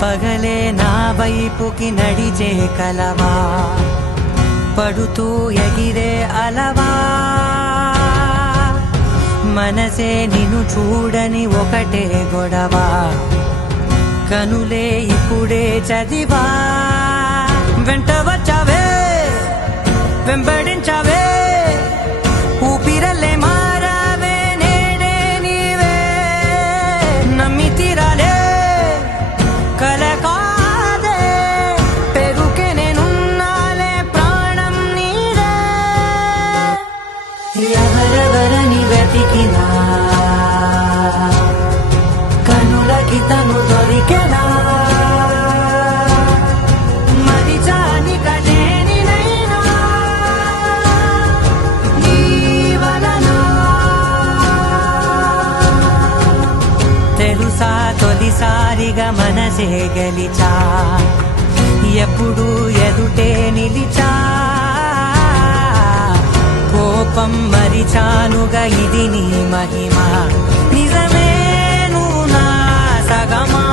పగలే నా వైపుకి నడిచే కలవా, పడుతూ ఎగిరే అలవా, మనసే నిన్ను చూడని ఒకటే గొడవ, కనులే ఇప్పుడే చదివా. వెంట వచ్చావే వెంబడించావే, ఊపిరల్లే మారావే నేడే నీవే, నమ్మి తీరాలే కల కాదే, పెరుకే నేనున్నాలే ప్రాణం నీదే. ఎవరెవరని వెతికినా కనులకి తను దొరికెనా, మరిచాని కలేనినైనా నీ వలన. తెలుసా తొలిసారిగా మనసే గెలిచా, ఎప్పుడు ఎదుటే నిలిచా, కోపం మరిచానుగా ఇది నీ మహిమ, నిజమే నువ్వు నా సగమా.